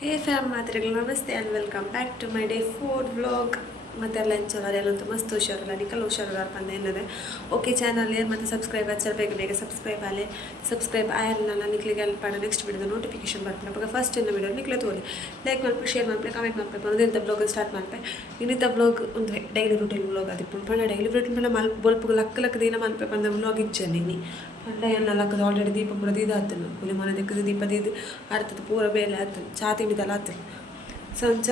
ಹೇ fam ಮಾತ್ರೆಗಳು ನಮಸ್ತೆ and welcome back to my day 4 vlog ಮತ್ತೆ ಲಂಚ್ ಎಲ್ಲಂತೂ ಮಸ್ತ್ ಹುಷಾರಲ್ಲ ನಿಕಲ್ ಹುಷಾರಲ್ಲ ಪಂದ ಏನದೆ ಓಕೆ ಚಾನಲ್ ಮತ್ತು ಸಬ್ಸ್ಕ್ರೈಬ್ ಆಚಾರ ಬೇಗ ಬೇಗ ಸಬ್ಸ್ಕ್ರೈಬ್ ಆಯಲ್ಲ ನಾನು ನಿಕ್ಲಿಗೆ ಹೆಲ್ಪ್ ಮಾಡ ನೆಕ್ಸ್ಟ್ ವಿಡಿಯೋದ ನೋಟಿಫಿಕೇಶನ್ ಬರ್ತೀನಿ ಅವಾಗ ಫಸ್ಟ್ ಇನ್ನು ವಿಡಿಯೋ ನಿಕ್ಲೆ ತೋರಿ ಲೈಕ್ ಮಾಡ್ಬೇಕು ಶೇರ್ ಮಾಡ್ಬೇಕು ಕಮೆಂಟ್ ಮಾಡ್ಬೇಕು ಒಂದಿಂತ ಬ್ಲಾಗ್ ಸ್ಟಾರ್ಟ್ ಮಾಡ್ಪೆ ಇನ್ನಿತ ಬ್ಲಾಗ್ ಒಂದು ಡೈಲಿ ರೂಟೀನ್ ಬ್ಲಾಗ್ ಅದಕ್ಕೆ ಪಂಡ ಡೈಲಿ ರೂಟೀನ್ ಪಂಡ ಬೊಲ್ಪು ಲಕ್ಕ ದಿನ ಮಲ್ಪೆ ಪಂದ ಬ್ಲಾಗ್ ಇಚ್ಛೆ ಪಂಡ ಎಲ್ಲ ಲಕ್ಕದ ಆಲ್ರೆಡಿ ದೀಪ ಪೂರ ದೀದಾತನು ಹುಲಿ ಮನೆ ದಿಕ್ಕದು ದೀಪ ದೀದು ಅರ್ಥದ ಪೂರ ಬೇಲೆ ಆತನು ಚಾ ತಿಂಡಿದಲ್ಲ ಆತನು ಸಂಚ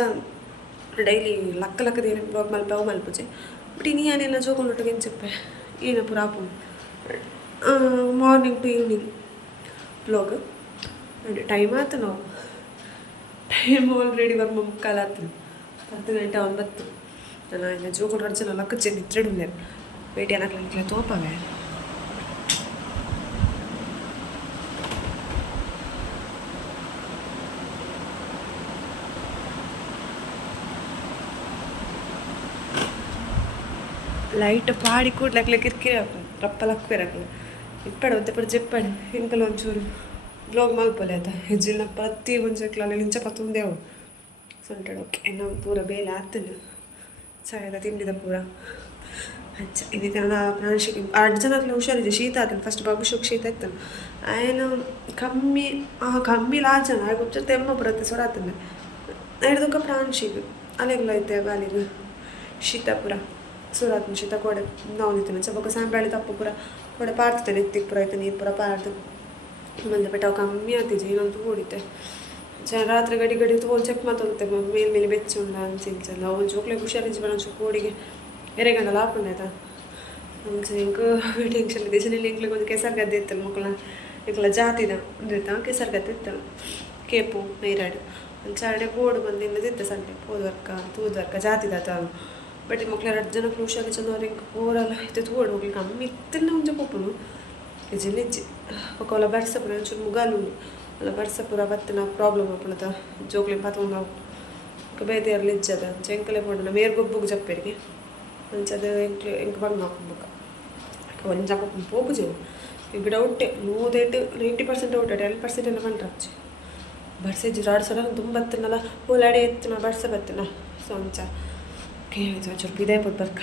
ಡೈಲಿ ಲಕ್ಕದ ಏನು ಬ್ಲಾಗ್ ಮಲ್ಪೆ ಮಲ್ಪುಜೆ ಬಟ್ ಇನ್ನು ಏನೆಲ್ಲ ಜೋಕೊಂಡೊಟ್ಟಿಗೆ ಎಂಚಪ್ಪೆ ಏನು ಪೂರ ಆಪುಂಡು morning to evening blog time ಆಯ್ತು ನಾವು ಟೈಮ್ ಆಲ್ರೆಡಿ ಒಂದು ಮುಕ್ಕಾಲು ಆಯ್ತು 10 ಗಂಟೆ 9 ನಾನು ಇನ್ನು ಜೋಕೊಂಡು ಜನ ಲಕ್ಕ ನಿತ್ರೆಡು ವೇಟ್ ಏನಾಗಲಿಕ್ಕೆ ತೋಪವೆ ಲೈಟ್ ಪಾಡಿ ಕೂಡ್ಲಕ್ಕೆ ಕಿರಿಕಿರಿ ರಪ್ಪಲಕ್ಕಿರಕಲ್ಲ ಇಪ್ಪಡೆ ಒದ್ದೆಪಡೆ ಜೆಪ್ಪಡೆ ಹಿಂಕಲ್ ಒಂಚೂರು ಬ್ಲಾಗ್ ಮಲ್ಪಲೆ ಆಯ್ತಾ ಹೆಜ್ಜಿನ ಪ್ರತಿ ಒಂಚಕ್ಲಲ್ಲಿ ನಿಂಚ ಪತ್ತೊಂದೇವು ಸೊಂಟಡು ಓಕೆ ನಾವು ಪೂರ ಬೇಲೆ ಆತನು ಚಾಯದ ತಿಂಡಿದ ಪೂರ ಅಚ್ಚ ಇದಕ್ಕೆ ನಾನು ಪ್ರಾಣಿಗೆ 8 ಜನ ಹುಷಾರಿದೆ ಶೀತ ಆತನು ಫಸ್ಟ್ ಬಾಬುಶೋಕ್ ಶೀತ ಇತ್ತನು ಆಯ್ನು ಕಮ್ಮಿ ಲಾಜನ ಆಗ ತೆಮ್ಮ ಬರುತ್ತೆ ಸೊಡಾತಂದೆ ಹಿಡ್ದಕ್ಕ ಪ್ರಾಣಿಗೆ ಅಲೆಗ್ಲ ಐತೆ ಬಾಲಿಗೆ ಶೀತ ಪೂರ ಸುರಾತ್ನ ಶೀತ ಕೊಡೆ ನಾವು ನಿಂತೇನೆ ಸ್ವಲ್ಪ ಸಾಂಬ್ರಾಳಿ ತಪ್ಪು ಪೂರ ಕೊಡೆ ಪಾರ್ತೇನೆ ಎತ್ತಿಗೆ ಪೂರ ಆಯ್ತು ನೀರು ಪೂರ ಪಾರ್ದು ಬಂದ ಬೆಟ್ಟ ಅವು ಕಮ್ಮಿ ಆಗ್ತಿದ್ವಿ ಇನ್ನೊಂದು ಓಡಿತೆ ರಾತ್ರಿ ಗಡಿ ತೋಲ್ ಚೆಕ್ ಮಾತಾಡುತ್ತೆ ಮೇಲೆ ಬೆಚ್ಚಿ ಉಂಡ ಅನ್ಸಿಂಚಲ್ಲ ಒಂದು ಜೋಕ್ಲೆ ಹುಷಾರಿಂಚು ಬರೋ ಒಂಚೂರು ಕೋಡಿಗೆ ಎರೆಗಂಡಲ್ಲ ಹಾಕೊಂಡೆ ಆಯ್ತಾ ಒಂಚು ಹಿಂಗೆ ಟೆನ್ಷನ್ ಇದೆ ಜನಲ್ಲಿ ಇಂಕ್ಲಿಗೆ ಒಂದು ಕೆಸರು ಗದ್ದೆ ಇತ್ತಲ್ಲ ಮಕ್ಕಳ ಇಂಕ್ಲ ಜಾತಿದ ಅಂದಿರ್ತಾವ ಕೆಸರು ಗದ್ದೆ ಇತ್ತಲ್ಲ ಕೇಪು ನೈರಾಡು ಒಂದು ಚಾಡೆ ಬೋರ್ಡು ಬಂದು ಇನ್ನದಿತ್ತು ಸಂಡೆ ತೂದ್ವರ್ಕ ಜಾತಿದಾತ ಬಟ್ ಈ ಮಕ್ಳು 2 ಜನ ಹುಷಾರಿ ಚೆನ್ನವ್ರಿಗೆ ಓರಲ್ಲ ಇದು ತೋಡು ಹೋಗ್ಲಿ ಕಮ್ಮಿ ಇತ್ತಿಲ್ಲ ಒಂಚ ಪಪ್ಪನು ನಿಜ್ಜಿ ಒಲ್ಲ ಬರ್ಸಪುರ ಒಂಚೂರು ಮುಗಾಲು ಅಲ್ಲ ಬರ್ಸಪುರ ಬತ್ತಿನ ಪ್ರಾಬ್ಲಮ್ ಅಪ್ಪನದ ಜೋಗ್ಲಿ ಪಾತೊಂದು ಬೇದೆ ಇರಲಿ ಇಜ್ಜದ ಚೆಂಕಲೆ ಪೋಡನ ಮೇರ್ ಗೊಬ್ಬಗೆ ಜಪ್ಪರಿಗೆ ಅಂಚದ ಎಂಕ್ ಬಂದು ಹಾಕ್ಬೇಕು ಒಂದು ಜಪ್ಪ ಹೋಗುಜೇವು ಈಗ ಡೌಟೆ 90% ಡೌಟ್ 10% ಎಲ್ಲ ಬಂದ್ರಾಚೆ ಬರ್ಸೆ ರಾಡ್ಸೋಣ ತುಂಬ ಬತ್ತಿನಲ್ಲ ಓಲಾಡಿ ಎತ್ತಿನ ಬರ್ಸ ಬತ್ತಿನ ಸೊ ಅಂಚ ಒಂಚೂರು ಬಿದೆ ಪುಟ್ ಬರ್ಕ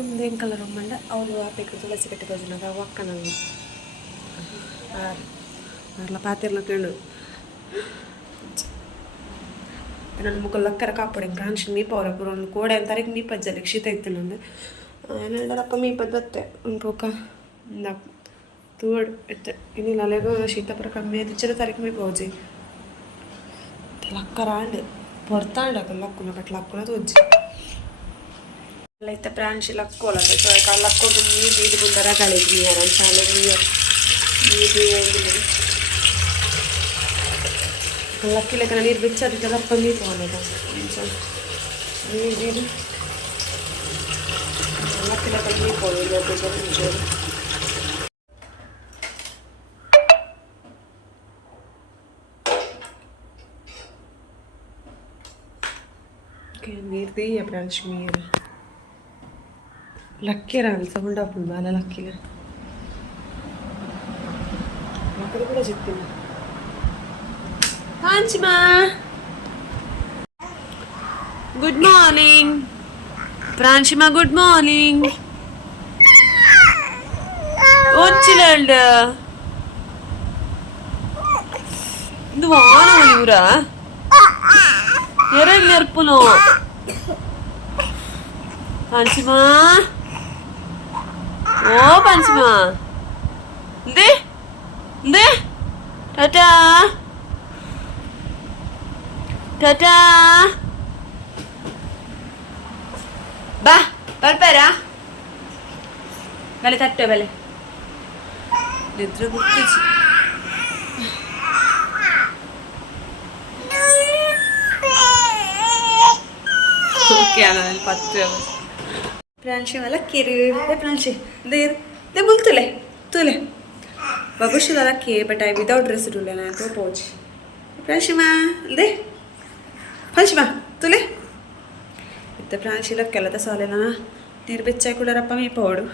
ಒಂದೇನು ಕಲರ್ ಒಮ್ಮಂಡ ಅವಳು ಆಪೇಕು ತುಳಸಿ ಕಟ್ಟಿ ಭೋಜನದ ಅವು ಅಕ್ಕನಲ್ಲಿ ಅರ್ಲ ಪಾತಿರ್ಲ ಕೇಳು ನನ್ನ ಮುಖ ಲಕ್ಕರ ಕಾಪಾಡಿ ಪ್ರಾಂಶ್ ಮೀಪ ಅವರ ಪೂರ ಒಂದು ಕೋಡೆ ಅಂತಾರಿಗೆ ಮೀಪಜ್ಜಲ್ಲಿ ಶೀತ ಇತ್ತು ನಂದು ಏನೇಳಪ್ಪ ಮೀಪದ್ದು ಬತ್ತೆ ಒಂದು ಪೋಕ ತೂಡು ಇತ್ತೆ ಇನ್ನಿಲ್ಲ ಅಲೆಗೂ ಶೀತ ಪುರ ಕಮ್ಮಿ ಆಯ್ತು ಚಿರ ತಾರೀಕು ಮೀಪ ಹೋಜಿ ಲಕ್ಕರ ಆಂಡ್ ಪೊರ್ತಾಂಡ ಲಕ್ಕುನ ಬಟ್ ಲಕ್ಕುನ ತೋಜಿ ಲೈತ ಪ್ರಾಣಿಸಿ ಲಕ್ಕೋಲ ಲಕ್ಕೊಂಡು ನೀರು ಬೀದು ಬಂದರ ಗಳಿದ್ವಿ ಯಾರು ಶಾಲೆಗೆ ನೀರು ಲಕ್ಕಿ ಲೆಕ್ಕ ನೀರು ಬಿಚ್ಚದಿದ್ದ ಲಪ್ಪ ನೀರು ತಗೊಂಡಿದ್ದ ನೀರು ಬೀದು ಲಕ್ಕಿ ಲೆಕ್ಕ ನೀರು ತಗೊಂಡು ನೀರು ದೀಯ ಪ್ರಾಣಿಸಿ ನೀರು ಲಕ್ಕಿರ ಸೌಂಡ್ ಆಫ್ ಅಲ್ಲ ಲಕ್ಕಿಗೆ ಲಕ್ಕದ ಕೂಡ ಸಿಗ್ತೀನಿ ಕಾಂಚಿಮಾ ಗುಡ್ ಮಾರ್ನಿಂಗ್ ಪ್ರಾಂಶಿಮಾ ಗುಡ್ ಮಾರ್ನಿಂಗ್ ಒಂಚಿಲಂಡ ಇದು ವಾನ ಇವರ ಎರಡು ನೆರ್ಪುನು ಕಾಂಚಿಮಾ ಓ ಪಂಚಮಾ ದೇ ಟಾಟಾ ಟಾಟಾ ಬಾ ಬರ್ಬೇರಾ ಬಲೆ ತಟ್ಟೆ ಬಲೆ ನಿದ್ರೆ ಗುರ್ತಿಸಿ ಓಕೆ ಅಲ್ಲ 10 ಪ್ರಾಂಶಿ ಮಲ್ಲ ಕಿರಿ ಪ್ರಾಂಶಿ दे बोल तुले तुले बाबू शुदा के बट आई विदाउट ड्रेस डुले ना तो पोच प्रांशिमा दे प्रांशिमा तुले इत्ते प्रांशिला केला तर सालेना निर्बेच्चाय कुलरप्पा मी पोडू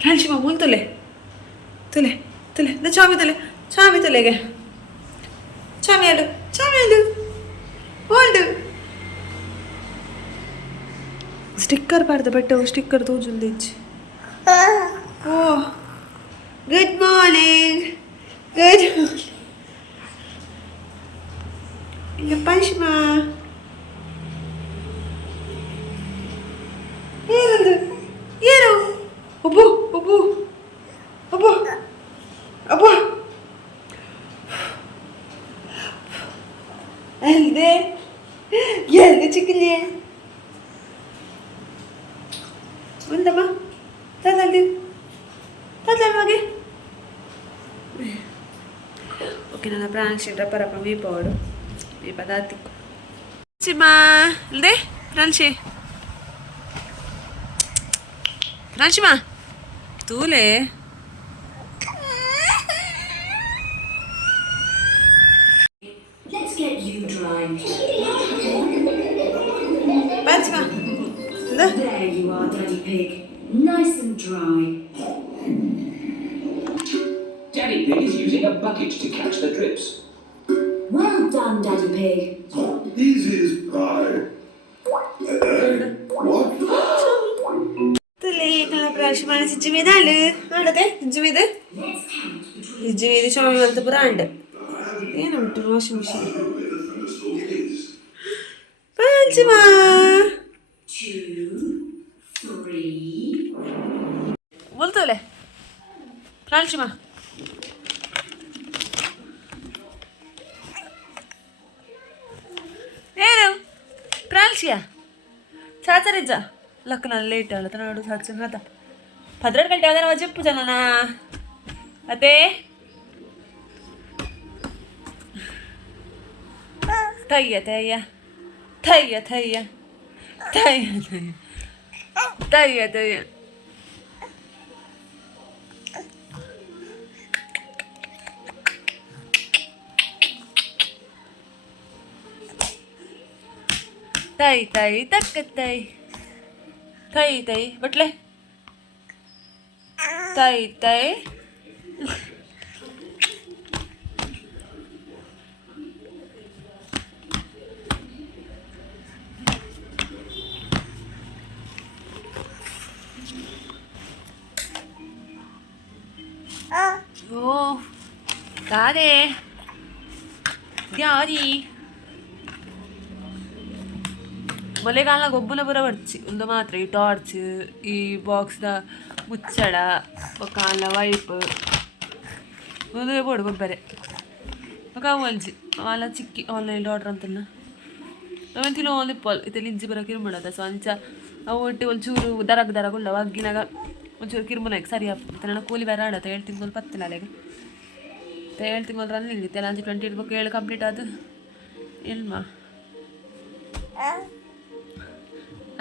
प्रांशिमा बोल तुले तुले तुले दे चावी तुले गे चावी आडू बोल्ड स्टिकर पाಡ್ದ ಬಟ್ಟೆ ಸ್ಟಿಕ್ಕರ್ ತೋಜುಂದಿಜ್ಜಿ ಓ ಗುಡ್ ಮಾರ್ನಿಂಗ್ ಈಗ ಪಂಚ್ಮಾ ಏನು ಒಬ್ಬು ಒಬ್ಬು ಒಬ್ಬು ಅಬ್ಬ ಅಲ್ದೆ ಎಲ್ಲಿ ಚಿಕ್ಕಲಿ ಉಂದಮ್ಮ ತದಲ್ದಿ ಮಗೆ ಓಕೆ ನನ್ನ ಪ್ರಾಂಶಿ ರಪ್ಪರಪ್ಪ ಮೀಪೋಡು ಮೀಪ ದಾತಿಕ್ಕು ಚಿಮ್ಮ ಇಲ್ದೆ ಪ್ರಾಂಶಿಮಾ ತೂಲೆ Let's get you dry. Pansima. There you are, Daddy Pig. Nice and dry. Daddy Pig is using a bucket to catch the drips. Well done, Daddy Pig. Easy as pie. What? ತುಲೆ ನನ್ನ ಪ್ರಾಂಶಿಮಾನ ಸಿಜ್ಜಿ ಮೀದ ಅಲ್ಲು ಆಡದೆ ಸಿಜ್ಜಿ ಮೀದ ಸಿಜ್ಜಿ ಮೀದ ಶಾಮಿ ಅಂತ brand ಏನುಂಟು washing machine ಪ್ರಾಂಶಿಮಾ 2, 3. बोलतोले प्रांशिमा ಏನು ಪ್ರಾಂಶಿಯಾ ಚಾಚರಿಜ್ಜ ಲಕ್ಕನ late ಅಲ್ಲ ತನಾಡು ಸಾಚನ್ ಹತ 12 ಗಂಟೆ ಆದ್ರೆ ನಾವು చెప్పు ಜನನಾ ಅದೇ ತಯ್ಯ ತಯ್ಯ ತಯ್ಯ ತಯ್ಯ ತಯ್ಯ ತಯ್ಯ ತಯ್ಯ ತೈ ತೈ ತಕ್ಕ ತೈ ತೈ ತೈ ಬಟ್ಲೆ ತೈ ತೈ ಓ ಕಾದೆ ದ್ಯಾರಿ ಮಳೆಗಾಲ ಗೊಬ್ಬನ ಬರ ಬರ್ಚಿ ಒಂದು ಮಾತ್ರ ಈ ಟಾರ್ಚ್ ಈ ಬಾಕ್ಸ್ದ ಮುಚ್ಚಳ ಕಾಲ ವೈಪ್ ಮದುವೆ ಬೋಡು ಗೊಬ್ಬರೆ ఒక ಒಂಜಿ వాళ్ళ ಚಿಕ್ಕಿ ಆನ್ಲೈನ್ ಆರ್ಡರ್ ಅಂತಲ್ಲ ಅವನ್ ತಿನ್ನೋ ಒಂದು ಪಲ್ ಇತ್ತಲ್ಲಿ ಇಂಜಿ ಬರೋ ಕಿರುಮುಳದ ಸೊ ಅಂಚ ಅವು ಒಟ್ಟು ಒಂಚೂರು ದರಗುಲ್ಲ ಒಗ್ಗಿನಾಗ ಒಂಚೂರು ಕಿರುಮುಳಗೆ ಸರಿ ಆಗ್ತದೆ ನನ್ನ ಕೂಲಿ ಬೇರೆ ಆಡತ್ತೆ 7 ತಿಂಗಳು ಪತ್ತಿಲ್ಲ ಅಲ್ಲಿಗೆ 7 ತಿಂಗಳು ರನ್ ಇಲ್ಲಿತ್ತೆ ಎಲ್ಲ 20 ಇರ್ಬೇಕು 7 ಕಂಪ್ಲೀಟ್ ಅದು ಇಲ್ಮಾ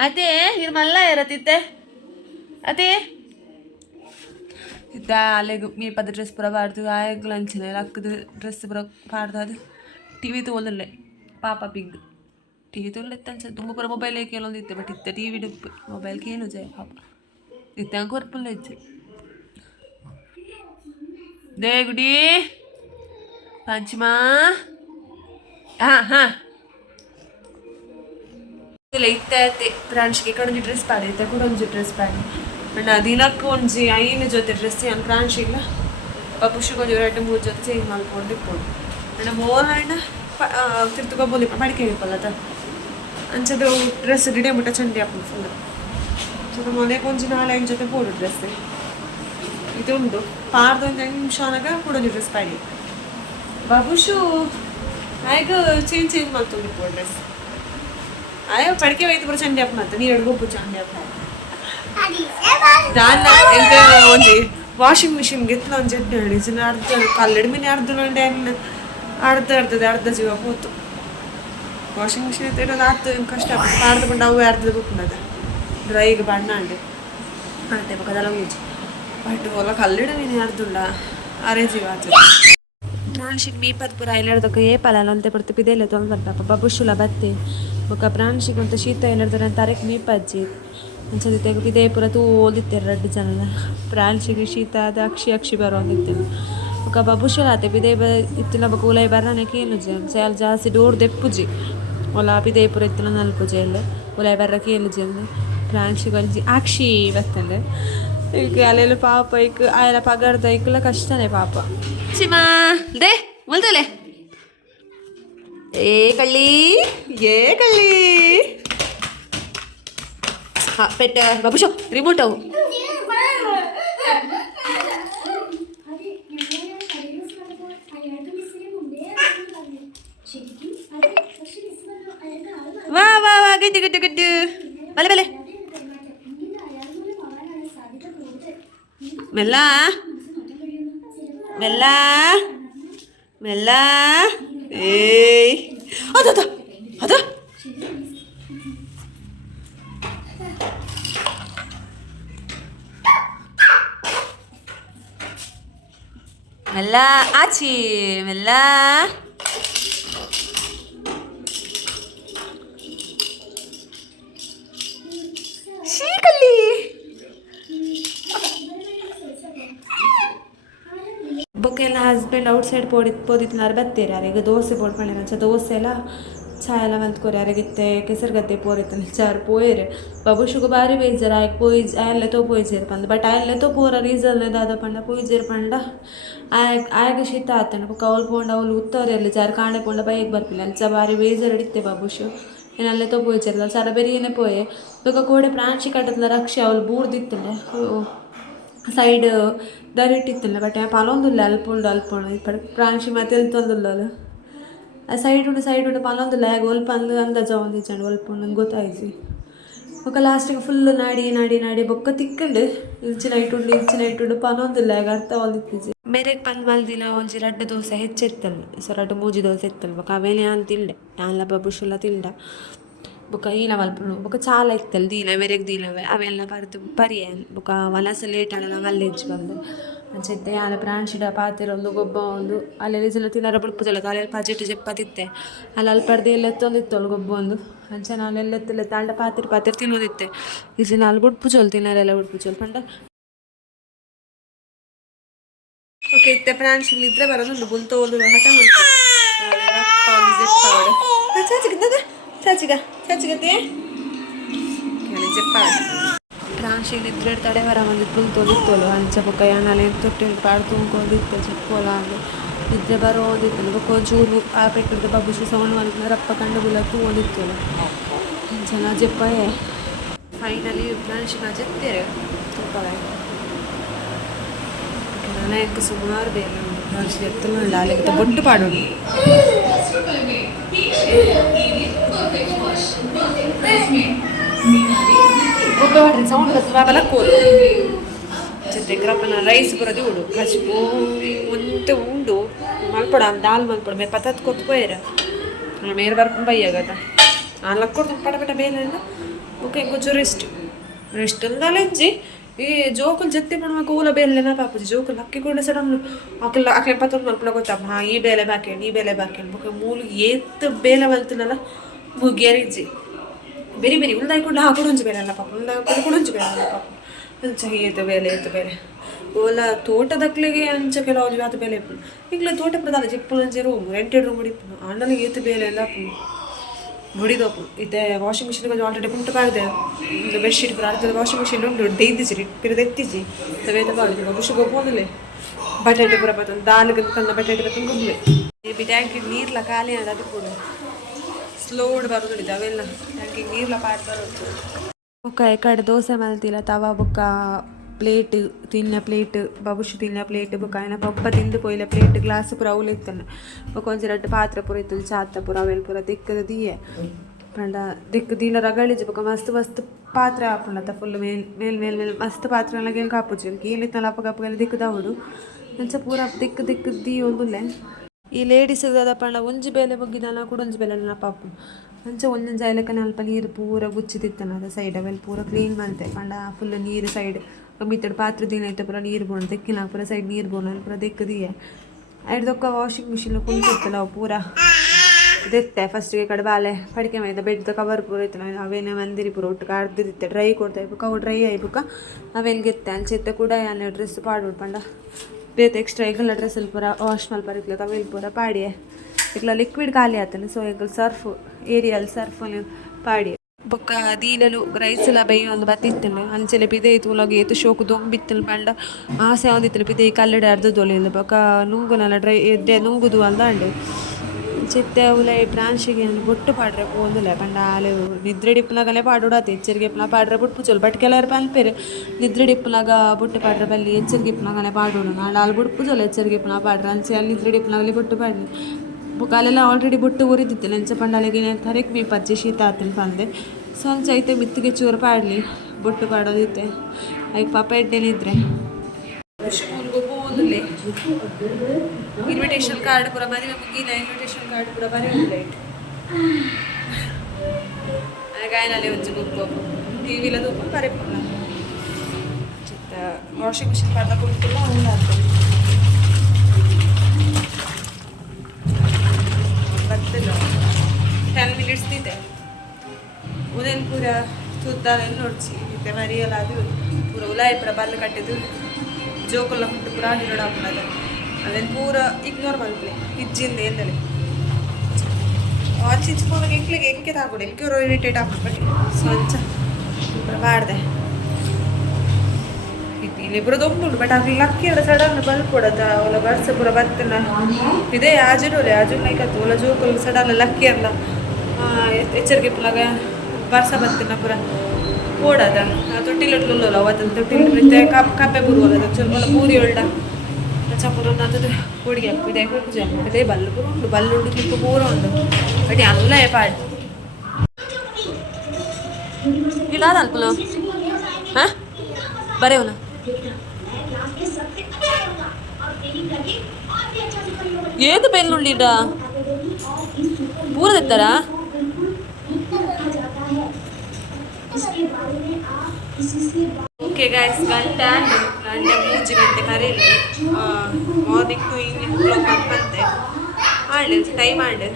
ಅದೇ ಇದು ಮಲ್ಲ ಇರತ್ತಿತ್ತೆ ಅದೇ ಇದ್ದ ಅಲ್ಲಿಗೆ ಮೀ ಪದ ಡ್ರೆಸ್ ಪುರ ಪಾಡ್ದು ಆಯಗ್ ಲಂಚಿನ ಅಕ್ಕದ ಡ್ರೆಸ್ ಪುರ ಪಾಡ್ದು ಅದು ಟಿ ವಿ ತೊಗೊಳ್ಳಲೆ ಪಾಪ ಪಿಗ್ ಟಿ ವಿ ತೊಗೊಳ್ಳಿತ್ತು ಅನ್ಸ ತುಂಬ ಪುರ ಮೊಬೈಲ್ ಕೆಲವೊಂದು ಇತ್ತೆ ಬಟ್ ಇತ್ತೆ ಟಿ ವಿ ಡಿಪ್ ಮೊಬೈಲ್ಗೆ ಏನು ಜಯ ಪಾಪ ಇತ್ತೆ ಹಂಗೆ ಹೊರ್ಪುಲ್ಲ ಇಜ್ಜೆ ದೇ ಗುಡಿ ಪಂಚಮಾ ಹಾಂ ಇಲ್ಲ ಇತ್ತೆ ಪ್ರಾಂಶಿಗೆ ಕಡೊಂಜಿ ಡ್ರೆಸ್ ಪಾಡಿತ್ತೆ ಕೊಡೊಂಜಿ ಡ್ರೆಸ್ ಪಾಡಿ ಅಂಡ್ ದಿನಕ್ಕೆ ಒಂಜಿ 5 ಜೊತೆ ಡ್ರೆಸ್ ಏನು ಪ್ರಾಂಶಿಲ್ಲ ಪುಷಿಗೆ ಒಂಜಿ 2-3 ಜೊತೆ ಚೇಂಜ್ ಮಾಡ್ಕೊಂಡು ಇಟ್ಕೊಂಡು ಅಂಡ್ ಮೋರ್ ಅಂಡ್ ತಿರ್ತುಕೊಬ್ಬೊಲಿ ಮಡಿಕೆ ಇಪ್ಪಲ್ಲದ ಅಂಚದು ಡ್ರೆಸ್ ಡಿಡೆ ಮುಟ್ಟ ಚಂಡಿ ಹಾಕೊಂಡು ಫುಲ್ ಸೊ ಮನೆಗೆ ಒಂಜಿ 4-5 ಜೊತೆ ಪೋಡು ಡ್ರೆಸ್ ಇದೊಂದು ಪಾರ್ದು ಒಂದು 5 ನಿಮಿಷನಾಗ ಕೊಡೊಂಜಿ ಡ್ರೆಸ್ ಪಾಡಿ ಬಾಬುಶು ಆಗ ಚೇಂಜ್ ಮಾಡ್ಕೊಂಡು ಇಪ್ಪು ಡ್ರೆಸ್ ಆಯೋ ಪಡಿಕೆ ವೈತು ಬರೋ ಚಂಡಿ ಅಪ್ಪ ಮತ್ತೆ ನೀರು ಗೊಬ್ಬು ಚಂಡಿ ಅಪ್ಪ ನಾನು ಎಂತ ಒಂಜಿ ವಾಷಿಂಗ್ ಮಿಷಿನ್ ಗೆತ್ತಲ ಒಂದು ಜಡ್ಡು ಹಿಡಿಸಿನ ಅರ್ಧ ಕಲ್ಲಡಿ ಮೀನು ಅರ್ಧ ಜೀವ ಹೋತು ವಾಷಿಂಗ್ ಮಿಷಿನ್ ಇರೋದು ಕಷ್ಟ ಪಾಡ್ದುಕೊಂಡು ಅವು ಅರ್ಧ ಗೊತ್ತದ ಡ್ರೈಗೆ ಬಣ್ಣ ಅಂಡೆ ಅಂತೆ ಬೊಕ್ಕ ಲಂಗೂಜಿ ಬಟ್ ಒಲ್ಲ ಕಲ್ಲಿಡ ಮೀನು ಅರ್ದುಂಡ ಅರೇಜಿ ವಾಚ ಪ್ರಾಣಿಸಿಗೆ ಮೀಪದ ಪೂರ ಎಲ್ಲರದಕ್ಕೆ ಏಪಲ್ಲ ಅಂತೆ ಪಡ್ತು ಪಿದೆಲ್ಲ ತೊಂಬರ್ದಪ್ಪ ಬಬುಶುಲ ಬತ್ತೆ ಬೊಕ್ಕ ಪ್ರಾಣಿಸಿಗೆ ಅಂತ ಶೀತ ಎಲ್ಲರದ್ರೆ ತರಕ್ಕೆ ಮೀಪಜ್ಜಿ ಅನ್ಸದಿತ್ತೆ ಪಿದೆ ಪೂರ ತೂ ಓದಿತ್ತೇನೆ 2 ಜನ ಪ್ರಾಣಿಸಿಗೆ ಶೀತ ಅದು ಅಕ್ಷಿ ಬರೋದಿತ್ತೇನೆ ಬೊಕ್ಕ ಬಬುಶುಲ ಆತೆ ಪಿದೆ ಇತ್ತಿನ ಬೊಕ್ಕ ಉಲೈ ಬರ್ರಾನೆ ಕೇಳುಜಿ ಸೇಲ್ ಜಾಸ್ತಿ ಡೋರ್ ದೆಪ್ಪುಜಿ ಒಲ ಪಿದೆ ಪೂರ ಇತ್ತಿನ ನಲ್ಪುಜಿ ಎಲ್ಲ ಉಲೈ ಬರ್ರ ಕೇಳುಜಿ ಅಂದ್ರೆ ಪ್ರಾಣಿಸಿಗೆ ಒಂಜಿ ಅಕ್ಷಿ ಬರ್ತಂದೆ ಈಗ ಅಲ್ಲೆಲ್ಲ ಪಾಪ ಈಗ ಆಯಲ ಪಗಾರ್ದ ಈಗೆಲ್ಲ ಕಷ್ಟನೇ ಪಾಪ ಚಿಮಾ ದೇ ಮುಲ್ತಲೆ ಏ ಕಳ್ಳಿ ಹಾ ಪೆಟ್ಟ ಬಾಬುಶೋ ರಿಮೋಟ್ ಅವು ವಾ ವಾ ವಾ ಗಡ್ಡು ಬಲೆ ಮೆಲ್ಲ ಮೆಲ್ಲ ಮೆಲ್ಲ ಏಯ್ ಅದ ಮೆಲ್ಲ ಆಚಿ ಮೆಲ್ಲ ಶೀಕಲ್ಲಿ ಬೊಕ್ಕೆಲ್ಲ ಹಸ್ಬೆಂಡ್ ಔಟ್ಸೈಡ್ ಪೋದಿತ್ನಾರು ಬತ್ತೀರಿ ಯಾರಿಗೆ ದೋಸೆ ಪೋಡ್ಕೊಂಡೆ ನಂಚ ದೋಸೆ ಎಲ್ಲ ಚಾಯ್ ಎಲ್ಲ ಮಂತ್ಕೋರಿ ಯಾರಿಗಿತ್ತೆ ಕೆಸರುಗದ್ದೆ ಪೋರಿತ್ತಲ್ಲ ಚಾರು ಪೋಯಿರೆ ಬಬುಶುಗು ಬಾರಿ ಬೇಜಾರು ಆಯ್ಕೆ ಅಲ್ಲೇ ತೋ ಪೋಯ್ಜೇರು ಪಂಡ ಬಟ್ ಅಲ್ಲೇ ತೋ ಪೋರ ರೀಸನ್ ದಾದ ಪಂಡ ಪೋಯ್ಜೇರು ಪಂಡ ಆಯ್ಕೆ ಶೀತ ಆತಂಡ ಬೊಕ್ಕ ಅವಳು ಪೋಂಡ ಅವಳು ಉತ್ತವರೆಲ್ಲ ಜಾರು ಕಾಣೆ ಪೋಂಡ ಬೈಕ್ ಬರ್ಪಿಲ್ಲ ಅಂಚ ಬಾರಿ ಬೇಜಾರು ಹಿಡಿತೆ ಬಬುಶು ಏನು ಅಲ್ಲೇ ತೋ ಪೋಯ್ಜೇರಲ್ಲ ಸರ ಬೆರಿಯೇನೆ ಪೋಯೆ ಬೊಕ್ಕ ಕೋಡೆ ಪ್ರಾಂಶಿ ಕಟ್ಟದ ರಕ್ಷೆ ಅವಳು ಬೂರ್ದಿತ್ತಲ್ಲ ಸೈಡ್ ದರಿಟ್ಟಿತ್ತಿಲ್ಲ ಬಟ್ ಪಲೊಂದುಲ್ಲ ಅಲ್ಪುಂಡು ಇಪ್ಪಡು ಪ್ರಾಂಶಿ ಮತ್ತೆ ಎಲ್ತೊಂದುಲ್ಲ ಆ ಸೈಡ್ ಉಂಡು ಪಲೊಂದುಲ್ಲ ಹೇಗೆ ಒಲ್ಪ ಅಂದಾಜ ಒಂದಿಚ್ಚಂಡು ಒಲ್ಪುಂಡು ನಂಗೆ ಗೊತ್ತಾಯ್ತು ಬೊಕ್ಕ ಲಾಸ್ಟಿಗೆ ಫುಲ್ ನಾಡಿ ಬೊಕ್ಕ ತಿಕ್ಕಂಡು ಇಂಚಿನ ಇಟ್ಟುಂಡು ಪಲೊಂದುಲ್ಲ ಹೇಗೆ ಅರ್ಥ ಹೊಲ್ದಿತ್ತಿಜಿ ಮೇರೆಗೆ ಪಂದ್ ಮಲ್ದಿನ ಒಂಜಿ 2 ದೋಸೆ ಹೆಚ್ಚೆತ್ತಲ್ಲ ಸೊ 2 ಮೂಜಿ ದೋಸೆ ಎತ್ತಲ್ಲ ಬೊಕ್ಕ ಅವೇನೆ ನಾನು ತಿಂಡೆ ನಾನೆಲ್ಲ ಬಬುಶುಲ್ಲ ತಿಂಡ ಬೊಕ್ಕ ಈಲ ಮಲ್ಪುಂಡು ಬೊಕ್ಕ ಚಾಲ ಇತ್ತಲ್ಲ ದೀನ ಮೇರೆಗೆ ದೀನವೆ ಅವೆಲ್ಲ ಬರ್ದು ಪರಿಯೆ ಬೊಕ್ಕ ವನಸ ಲೇಟ್ ಆಡ ನಾವು ಅಲ್ಲೆಜ್ಜಿ ಬಂದು ಅಂಚೆತ್ತೆ ಆಲ ಪ್ರಾಣಿಸಿಡ ಪಾತಿರ ಒಂದು ಗೊಬ್ಬ ಒಂದು ಅಲ್ಲಿ ಜನ ತಿನ್ನಾರ ಬುಡ್ಪುಜಲ್ಲ ಅಲ್ಲಿ ಪಜೆಟ್ ಜೆಪ್ಪತಿತ್ತೆ ಅಲ್ಲಿ ಪಡ್ದು ಎಲ್ಲ ಎತ್ತೊಂದಿತ್ತಳು ಗೊಬ್ಬ ಒಂದು ಅಂಚೆ ನಾನು ಎತ್ತೆಲ್ಲ ತಾಂಡ ಪಾತಿರ ತಿನ್ನೋದಿತ್ತೆ ಇಲ್ಲಿ ನಾನು ಬುಡ್ಪುಜೋಳು ತಿನ್ನಾರೆಲ್ಲ ಬುಡ್ಪುಜೋಳು ಪಂಡ ಓಕೆ ಇತ್ತೆ ಪ್ರಾಣಿಸಿಲಿದ್ರೆ ಬರೋದು ಬುಲ್ತೋಲು ಹಠ ಮಾಡ್ತೀನಿ ಚಾಚಿಗತ್ತೆ ಜೆಪ್ಪ ಪ್ರಾಣಿಸಿಲಿದ್ರೆ ತಡೆ ಬರ ಬಂದು ಬುಲ್ತೋಲಿತ್ತೋಲು ಅಂಚೆ ಬೊಕ್ಕ ಯಾಣಲೆ ತೊಟ್ಟಿ ಪಾಡು ತುಂಬ್ಕೊಂಡಿತ್ತು ಚಿಕ್ಕೋಲ ಹಾಗೆ ನಿದ್ರೆ ಬರೋದಿತ್ತಲ್ಲ ಬೊಕ್ಕ ಒಂಚೂರು ಆ ಪೆಟ್ಟಿದ್ದು ಬಬುಶು ಸೌಂಡ್ ಬಂದ ರಪ್ಪ ಕಂಡು ಬುಲ್ಲ ತೂಂದಿತ್ತಲ್ಲ ಜನ ಜೆಪ್ಪಯೇ ಫೈನಲಿ ಪ್ರಾಣಿಸಿನ ಜೆತ್ತೇರೆ ತುಪ್ಪವೇ ನನಗೆ ಸುಮಾರು ಬೇರೆ ಪ್ರಾಣಿಸಿ ಎತ್ತಲು ಅಲ್ಲಿಗೆ ಬೊಟ್ಟು ಪಾಡೋದು ಒಬ್ಬ ಮಾಡ್ರಿ ಸೌಂಡ್ ಬರ್ತದೆ ಕೋಲು ಜೊತೆ ಗ್ರಪ್ಪನ ರೈಸ್ ಬರೋದು ಉಡು ಕಚ್ಪು ಮುಂತೆ ಉಂಡು ಮಲ್ಪಡ ದಾಲ್ ಮಲ್ಪಡ ಮೇ ಪತ್ತತ್ ಕೊತ್ಕೋಯರ ಮೇರೆ ಬರ್ಕೊಂಡು ಬೈಯಾಗದ ನಾನು ಲಕ್ಕೊಡ್ತು ಪಟ ಬೇರೆ ಓಕೆ ಕೊಂಚ ರೆಸ್ಟ್ ಅಂದಾಲೆಂಜಿ ಈ ಜೋಕುಲು ಜತ್ತಿ ಪಣ ಕೂಲ ಬೇಲೆನ ಪಾಪುಜಿ ಜೋಕುಲು ಅಕ್ಕಿ ಕೂಡ ಸಡನ್ ಅಕ್ಲೆ ಪತ್ತೊಂದು ಮಲ್ಪಡ ಗೊತ್ತಪ್ಪ ಹಾಂ ಈ ಬೇಲೆ ಬಾಕೇನು ಬೊಕ್ಕ ಮೂಲು ಏತ್ ಬೇಲೆ ಮಲ್ತಿನಲ್ಲ ಮುಗ್ಗೆರಿಜ್ಜಿ ಬೇರೆ ಉಳ್ದಾಯಿ ಕೂಡ ಹಾಕೊಂಡು ಒಂಚು ಬೇರೆ ಅಲ್ಲ ಪಾಪ ಉಳ್ದಾಯಿ ಕೂಡ ಒಂಚು ಬೇರೆ ಅಲ್ಲ ಪಾಪ ಅಂಚ ಏತು ಬೇಲೆ ಓಲ ತೋಟದಕ್ಲಿಗೆ ಅಂಚ ಕೆಲವು ಆತ ಬೇಲೆ ಇಪ್ಪು ಈಗಲೇ ತೋಟ ಪ್ರಧಾನ ಚಿಪ್ಪುಂಚೆ ರೂಮ್ ರೆಂಟೆಡ್ ರೂಮ್ ಹೊಡಿಪ್ಪು ಅಣ್ಣನಿಗೆ ಏತು ಬೇಲೆ ಎಲ್ಲ ಹೊಡಿದೋಪು ಇತ್ತೆ ವಾಷಿಂಗ್ ಮಿಷಿನ್ ಕೊಂಚ ಆಲ್ರೆಡಿ ಪುಂಟು ಬಾರ್ದೆ ಒಂದು ಬೆಡ್ಶೀಟ್ ಪೂರ ಅರ್ಧದ ವಾಷಿಂಗ್ ಮಿಷಿನ್ ಉಂಟು ಡೈದಿಸಿರಿ ಪಿರದ ಎತ್ತಿಜಿ ತವೇತ ಬಾರ್ದು ಬುಷು ಗೊಬ್ಬೊಂದಿಲ್ಲ ಬಟಾಟೆ ಪೂರ ಬರ್ತದೆ ದಾಲ್ಗೆ ಕನ್ನ ಬಟಾಟೆ ಬರ್ತಂಗೆ ಗೊಬ್ಬಲೆ ಈ ಟ್ಯಾಂಕಿಗೆ ನೀರ್ಲ ಖಾಲಿ ಅನ್ನೋದು ಅದು ಕೂಡ ಸ್ಲೋಡ್ ಬರೋದು ಅವೆಲ್ಲ ಟ್ಯಾಂಕಿಗೆ ನೀರ್ಲ ಪಾಟ್ ಬರೋದು ಬೊಕ್ಕ ಎಕಡೆ ದೋಸೆ ಮಲ್ತಿಲ್ಲ ತವ ಬೊಕ್ಕ ಪ್ಲೇಟ್ ತಿನ್ನ ಪ್ಲೇಟ್ ಬಬುಶು ತಿನ್ನ ಪ್ಲೇಟ್ ಬೊಕ್ಕ ಆಯ್ನ ಪಪ್ಪ ತಿಂದು ಪೋಯಿಲ್ಲ ಪ್ಲೇಟ್ ಗ್ಲಾಸ್ ಪೂರ ಅವಳು ಇತ್ತನೆ ಬೊಕ್ಕ ಒಂಜಿ 2 ಪಾತ್ರೆ ಪೂರ ಇತ್ತು ಚಾತ ಪೂರ ಅವೆಲ್ಲ ಪೂರ ದಿಕ್ಕದ ದಿಯೆ ಪಂಡ ದಿಕ್ಕು ದಿನ ರಗಳಿಜಿ ಬೊಕ್ಕ ಮಸ್ತ್ ಪಾತ್ರೆ ಹಾಕೊಂಡತ್ತ ಫುಲ್ ಮೇಲ್ ಮಸ್ತ್ ಪಾತ್ರೆ ಎಲ್ಲ ಏನು ಕಾಪುಜಿ ಏನಿತ್ತಲ್ಲ ಅಪ್ಪಗಪ್ಪಗೆಲ್ಲ ದಿಕ್ಕದವಡು ಅಂಚ ಪೂರ ದಿಕ್ಕು ದಿ ಒಂದುಲ್ಲೆ ಈ ಲೇಡೀಸ್ ಪಂಡ ಒಂಜಿ ಬೇಲೆ ಬಗ್ಗಿದನ ಕೂಡ ಒಂಜಿ ಬೇಲೆ ಪಾಪು ಅಂಚೆ ಒಂದೊಂದು ಜಾಯ್ಲಕ್ಕನೆ ಅಲ್ಪ ನೀರು ಪೂರ ಗುಚ್ಚಿತಿತ್ತನ ಅದು ಸೈಡ್ ಅವೆಲ್ಲ ಪೂರ ಕ್ಲೀನ್ ಮಾಡ್ತೆ ಪಂಡ ಫುಲ್ ನೀರು ಸೈಡ್ ಮಿತ್ತಡ ಪಾತ್ರೆ ದಿನ ಐತೆ ಪೂರ ನೀರು ಬೋಣ ತೆಕ್ಕಿನ ಪೂರ ಸೈಡ್ ನೀರು ಬೋಣ ಪೂರ ತೆಕ್ಕದಿಯೇ ಐಡ್ದೊಕ್ಕ ವಾಷಿಂಗ್ ಮಿಷಿನ್ ಕುಂತಿತ್ತಲ್ಲ ಅವು ಪೂರ ಇದೆತ್ತೆ ಫಸ್ಟಿಗೆ ಕಡೆ ಬಾಲೆ ಪಡಿಕೆ ಮಾಡಿದ ಬೆಡ್ದ ಕವರ್ ಪೂರ ಇತ್ತು ಅವೇನೇ ಮಂದಿರಿ ಪೂರ ಒಟ್ಟು ಕಾಡ್ದಿರುತ್ತೆ ಡ್ರೈ ಕೊಡ್ತಾ ಇಬ್ಬಕ ಅವು ಡ್ರೈ ಆಯ್ಬುಕ್ಕ ಅವೇನು ಗೆತ್ತೆ ಅಂಚೆತ್ತೆ ಕೂಡ ಯಾನೆ ಡ್ರೆಸ್ ಪಾಡ್ಬಿಡು ಪಂಡ ಬೇತೆ ಎಕ್ಸ್ಟ್ರಾ ಈಗೆಲ್ಲ ಡ್ರೆಸ್ಸಲ್ಲಿ ಪೂರ ವಾಶ್ ಮಾಡಿ ಬರತ್ಲ ಅವೆಲ್ಲ ಪೂರ ಪಾಡಿಯೇ ಈಗ ಲಿಕ್ವಿಡ್ ಖಾಲಿ ಆತನೆ ಸೊ ಈಗ ಸರ್ಫ್ ಏರಿಯಲ್ ಸರ್ಫ್ ಪಾಡಿ ಬೊಕ್ಕ ದೀಲಲು ರೈಸೆಲ್ಲ ಬೈ ಒಂದು ಬತ್ತಿತ್ತಲ್ಲ ಅಂಚೆಲೆ ಪಿದೆ ತೂಲಾಗ ಏತು ಶೋಕು ದೊಂಬಿತ್ತಲು ಪಂಡ ಆಸೆ ಒಂದಿತ್ತಲು ಪಿದೆ ಕಲ್ಲಡೆ ಅರ್ಧ ದೊಲೆಯಿಲ್ಲ ಬೊಕ್ಕ ನುಂಗುನಲ್ಲ ಡ್ರೈ ಎದ್ದೆ ನುಂಗುದು ಅಂದಾಂಡು ಚಿತ್ತೆ ಉಲೆ ಬ್ರಾಂಚಿಗೆ ಬೊಟ್ಟು ಪಾಡ್ರೆ ಪೋಂದುಲೆ ಪಂಡ ಆಲೆ ನಿದ್ರೆ ಡಿಪ್ಪನಾಗಲೇ ಪಾಡೋಡಾತೆ ಎಚ್ಚರಿಗೆ ಇಪ್ಪನ ಪಾಡ್ರೆ ಬುಟ್ಟು ಪುಚ್ಚೋಲು ಬಟ್ ಕೆಲವರು ಪನ್ಪೇರು ನಿದ್ರೆ ಡಿಪ್ಪನಾಗ ಬುಟ್ಟು ಪಾಡ್ರೆ ಬಲ್ಲಿ ಎಚ್ಚರಿಗೆ ಇಪ್ಪನಾಗಲೇ ಪಾಡೋಡು ನಾಳೆ ಅಲ್ಲಿ ಬುಟ್ಟು ಪುಜೋಲು ಎಚ್ಚರಿಗೆ ಇಪ್ಪನ ಪಾಡ್ರೆ ಅಂಚೆ ಅಲ್ಲಿ ನಿದ್ರೆ ಡಿಪ್ಪನಾಗಲಿ ಬುಟ್ಟು ಪಾಡ್ರಿ ಕಾಲೆಲ್ಲ ಆಲ್ರೆಡಿ ಬುಟ್ಟು ಉರಿದಿತ್ತಿಲ್ಲ ಅಂಚೆ ಪಂಡಾಲಿಗೆ ಹರಕ್ ಮೀ ಪಚ್ಚಿ ಶೀತ ಆತನ ಬಂದೆ ಸೊ ಅಂಚೆ ಐತೆ ಮಿತ್ತಿಗೆ ಚೂರು ಪಾಡಲಿ ಬೊಟ್ಟು ಪಾಡೋದಿತ್ತೆ ಐ ಪಾಪ ಎಡ್ಡೆನಿದ್ರೆ ಸ್ಕೂಲ್ಗೆ ಹೋಗುವುದಿಲ್ಲ ಇನ್ವಿಟೇಷನ್ ಕಾರ್ಡ್ ಪೂರ ಮದುವೆ ಮುಗಿನ ಇನ್ವಿಟೇಷನ್ ಕಾರ್ಡ್ ಪೂರ ಬರೆಯೋದಿಲ್ಲ ಗಾಯನಲ್ಲಿ ಒಂಚು ಗುಕ್ಕೋದು ಟಿ ವಿಲ ತೂಕೊಂಡು ಬರೆಯಲ್ಲ ಚಿತ್ತ ವಾಷಿಂಗ್ ಮಿಷಿನ್ ಪಾಡ್ಲ ಕೊಟ್ಟಿಲ್ಲ ಹಂಗಾಗ್ತದೆ ಬರ್ತಿಲ್ಲ 10 ಮಿನಿಟ್ಸ್ ಇದೆ ಉದಯನ್ ಪೂರ ತುದ್ದಾಲೆಲ್ಲ ನೋಡ್ಸಿ ಮತ್ತೆ ಮರಿಯಲ್ಲ ಅದು ಪೂರ ಉಲಾಯಿ ಪೂರ ಬಲ್ಲು ಕಟ್ಟಿದ್ದು ಜೋಕಲ್ಲ ಹುಟ್ಟು ಪೂರ ನೋಡಾಪದ ಅದೇನು ಪೂರ ಇಗ್ನೋರ್ ಮಾಡ್ಲಿ ಇಜ್ಜಿಂದ ಎಂದಲೇ ಚಿಚ್ಕೋದಾಗ ಎಂಕೆ ತಾಕೊಡಿ ಎಂಕೆವ್ರು ಇರಿಟೇಟ್ ಆಗ್ಬಿಟ್ಟು ಸ್ವಚ್ಛ ಮಾಡಿದೆ ಇಲ್ಲಿಬ್ರು ದೊಂಬುಂಡು ಬಟ್ ಅಲ್ಲಿ ಲಕ್ಕಿ ಎಲ್ಲ ಸಡನ್ ಬಲ್ಪ್ ಕೊಡತ್ತ ಅವಳ ಬರ್ಸ ಪೂರ ಬತ್ತನ ಇದೇ ಆಜುಡೋಲೆ ಆಜು ಲೈಕತ್ತು ಅವಳ ಜೋಕಲ್ ಸಡನ್ ಲಕ್ಕಿ ಅಲ್ಲ ಎಚ್ಚರಿಕೆ ಪುಲಾಗ ಬರ್ಸ ಬತ್ತಿನ ಪೂರ ಓಡದ ತೊಟ್ಟಿಲೊಟ್ಲಲ್ಲ ಅವತ್ತನ್ನು ತೊಟ್ಟಿಲ್ ಮತ್ತೆ ಕಪ್ಪೆ ಬರುವಲ್ಲ ಸ್ವಲ್ಪ ಪೂರಿ ಒಳ್ಳ ಚಪುರ ಅದು ಹುಡುಗಿ ಅಪ್ಪಿದೆ ಪೂಜೆ ಅಪ್ಪಿದೆ ಬಲ್ಲು ಪೂರ ಉಂಡು ಬಲ್ಲುಂಡು ಕ್ಲಿಪ್ಪು ಪೂರ ಉಂಡು ಬಟ್ ಅಲ್ಲ ಪಾಡ್ ಇಲ್ಲ ಅಲ್ಪಲು ಹಾಂ ಬರೆಯೋಣ ಏದು ಬೆಳ್ಳುಳ್ಳಿಡ ಪೂರ ತೆತ್ತಾರಾ ಓಕೆ ಗೈಸ್ ಗಂಟೆ 3 ಕರೀಲಿ ಮಾರ್ನಿಂಗ್ ಟು ಈವ್ನಿಂಗ್ ಕ್ಲಾಕ್ ಬಂತೆ ಆಡ್ಲಿ ಟೈಮ್ ಆಡ್ಲಿ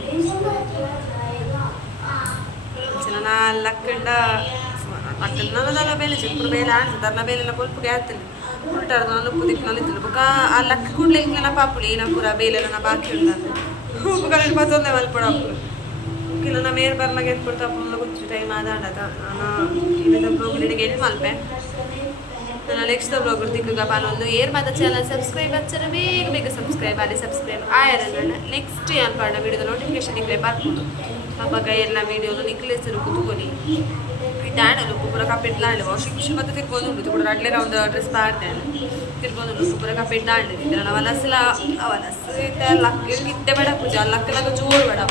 ನಾಲ್ಕಂಡ ನನ್ನದೆಲ್ಲ ಬೇಲೆ ಚಿಕ್ಕ ಬೇಲೆ ಆಡ್ತದೆ ಅನ್ನ ಬೇಲೆಲ್ಲ ಕೊಲ್ಪಿಗೆ ಆಗ್ತಿಲ್ಲ ಉಲ್ಟಾಡ್ದು ನಾನು ಉಪ್ಪು ದಿಕ್ಕಿನಲ್ಲಿ ಇತ್ತಿಲ್ಲ ಬುಕ್ಕ ಆ ಲಕ್ಕ ಕೂಡಲೇ ಇಂಗ್ಲೆಲ್ಲ ಪಾಪುಳಿ ನಾ ಪೂರ ಬೇಲೆಲ್ಲ ನಾ ಬಾಕಿ ಉಂಟ ಉಪ್ಪು ಕಲೆ ಪತ್ತೊಂದೇ ಮಲ್ಪಡ ಇಲ್ಲ ನಮ್ಮ ಏರ್ ಬರ್ಲಾಗ ಎತ್ಕೊಡ್ತಾ ಫುಲ್ ಗೊತ್ತು ಟೈಮ್ ಆದಾಡದ ನಾನು ಇಲ್ಲಿಂದ ಬ್ಲಾಗ್ ಎಲ್ಲಿ ಮಲ್ಪೆ ನಾನು ನೆಕ್ಸ್ಟ್ ಬ್ಲಾಗ್ ದಿಕ್ಕಗ ಪಾಲೊಂದು ಏರ್ ಮಾತ ಚಾನಲ್ ಸಬ್ಸ್ಕ್ರೈಬ್ ಹಚ್ಚರ ಬೇಗ ಸಬ್ಸ್ಕ್ರೈಬ್ ಆಗಿ ಸಬ್ಸ್ಕ್ರೈಬ್ ಆಯರನ್ನ ನೆಕ್ಸ್ಟ್ ಏನು ಪಾಡ ವಿಡಿಯೋದ ನೋಟಿಫಿಕೇಶನ್ ನಿಕ್ಲೆ ಬರ್ಬೋದು ಅವಾಗ ಎಲ್ಲ ವೀಡಿಯೋನು ನಿಕ್ಲೆ ಹೆಸರು ಕೂತ್కొని ಇದ್ದಾಡಲು ಪೂರ ಕಪ್ಪಿಟ್ಲಾಡಲಿ ವಾಷಿಂಗ್ ಮಿಷಿನ್ ಮತ್ತೆ ತಿರ್ಕೊಂಡು ಉಂಟು ಕೂಡ ಅಡ್ಲೆ ಒಂದು ಡ್ರೆಸ್ ಪಾಡ್ತೇನೆ ತಿರ್ಕೊಂಡು ಉಂಟು ಪೂರ ಕಪ್ಪಿಟ್ಲಾಡಲಿ ನಾವು ಅವಲಸಲ ಅವಲಸ ಲಕ್ಕ ಇತ್ತೆ ಬೇಡ ಪೂಜೆ ಲಕ್ಕಲಾಗ ಜೋರು ಬೇಡ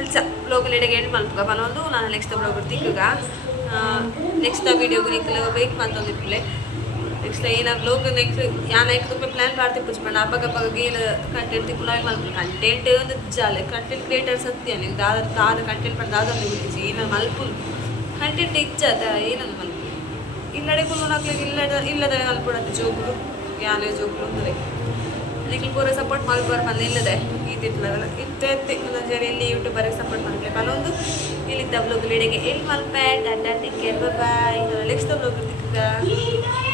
ಅಲ್ಸ ಬ್ಲಾಗಲ್ಲಿಡೆಗೆ ಎಂಡ್ ಮಲ್ಪಗ ಪನೊಂದು ನಾನು ನೆಕ್ಸ್ಟ್ ಬ್ಲಾಗ್ ತಿಕ್ಕಗ ನೆಕ್ಸ್ಟ್ ವೀಡಿಯೋಗೂ ನಿಕ್ಲು ಬೇಕು ಮಂತೊಂದಿಪ್ಪಲೆ ನೆಕ್ಸ್ಟ್ ಏನ ಬ್ಲಾಗ್ ನೆಕ್ಸ್ಟ್ ಯಾನೈಕ್ ತುಪ್ಪೆ ಪ್ಲ್ಯಾನ್ ಮಾಡ್ತಿ ಪುಚ್ಪಂಡು ಹಬ್ಬಗ ಏನು ಕಂಟೆಂಟ್ ತಿಕ್ಕಲು ಮಲ್ಪು ಕಂಟೆಂಟ್ ಒಂದು ಜಾಲೆ ಕಂಟೆಂಟ್ ಕ್ರಿಯೇಟರ್ ಸತ್ಯ ನೀವು ದಾದ ಕಂಟೆಂಟ್ ಪಂಡು ದಾದಲ್ಲಿ ಗುರುತಿಸಿ ಏನ ಮಲ್ಪು ಕಂಟೆಂಟ್ ಇಚ್ಛದ ಏನನ್ನು ಮಲ್ಪು ಇಲ್ಲಡೆ ಕುಲ್ಲೋನಾಗ್ಲಿಕ್ಕೆ ಇಲ್ಲದೆ ಮಲ್ಪುಡತ್ತೆ ಜೋಗುಲು ಯಾನೇ ಜೋಗುಲು ಅಂದರೆ ನಿಕ್ಲು ಪೂರ ಸಪೋರ್ಟ್ ಮಲ್ಪರ್ ಬಂದು ಇಲ್ಲದೆ ಇದ್ದಿತ್ತಲ್ಲ ಇತ್ತೆ ಇಲ್ಲಿ ಯೂಟ್ಯೂಬರಿಗೆ ಸಪೋರ್ಟ್ ಮಾಡಲಿ ಅಲ್ಲೊಂದು ಇಲ್ಲಿದ್ದ ಬ್ಲಾಗ್ ಲಿಡೆಗೆ ಎಲ್ಲಿ ಮಲ್ಪೆ ಟಾಟಾ take care bye next blog